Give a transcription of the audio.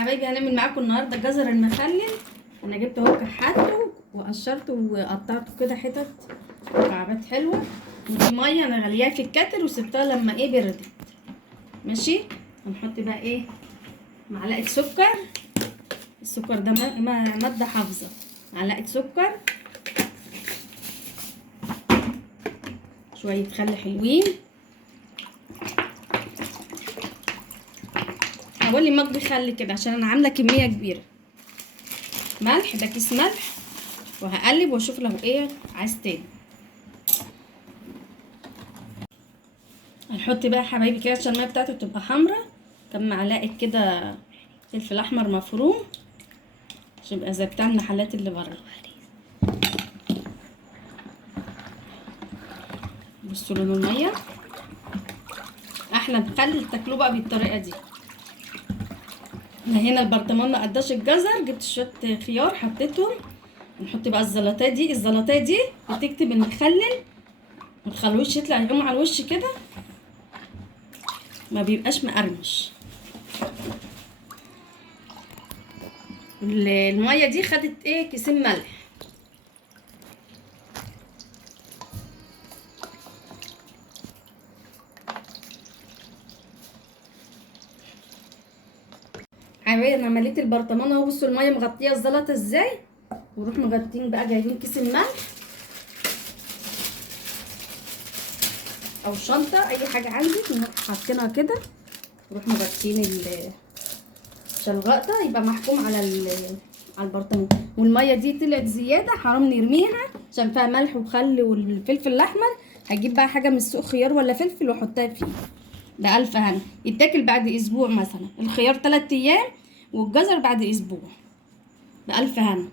حبايبي هنعمل معاكم النهارده الجزر المخلل. انا جبت اهو كحته وقشرته وقطعته كده حتت مكعبات حلوه. ودي ميه انا غليها في الكتل وسبتها لما بردت. ماشي. هنحط بقى معلقه سكر. السكر ده ماده حافظه. معلقه سكر، شويه خل حلوين، حوالي مج خل كده عشان انا عامله كميه كبيره. ملح، ده كيس ملح، وهقلب واشوف لو عايز تاني. هنحط بقى حبايبي كده عشان الميه بتاعته تبقى حمرا كم معلقه كده فلفل احمر مفروم عشان يبقى زي بتاع المحلات اللي بره. بصوا لون الميه احلى مخلل تاكلوه بقى بالطريقه دي. انا هنا البرطمان ما قداش الجزر، جبت شويه خيار حطيتهم. نحط بقى الزلطه دي بتكتب المخلل، ما تخلوش يطلع يعوم على الوش كده، ما بيبقاش مقرمش. الميه دي خدت كيسين ملح. حبايبي انا مليت البرطمان اهو. بصوا الميه مغطيه الزلطه ازاي، ونروح مغطين بقى جايبين كيس الملح او شنطه اي حاجه عندك نروح حاطينها كده، نروح مغطين عشان الغطا يبقى محكوم على البرطمان. والميه دي طلعت زياده حرام نرميها عشان فيها ملح وخل والفلفل الاحمر. هجيب بقى حاجه من السوق خيار ولا فلفل واحطها فيه. بألف هنا. يتاكل بعد اسبوع مثلا. الخيار 3 ايام والجزر بعد اسبوع. بألف هنا.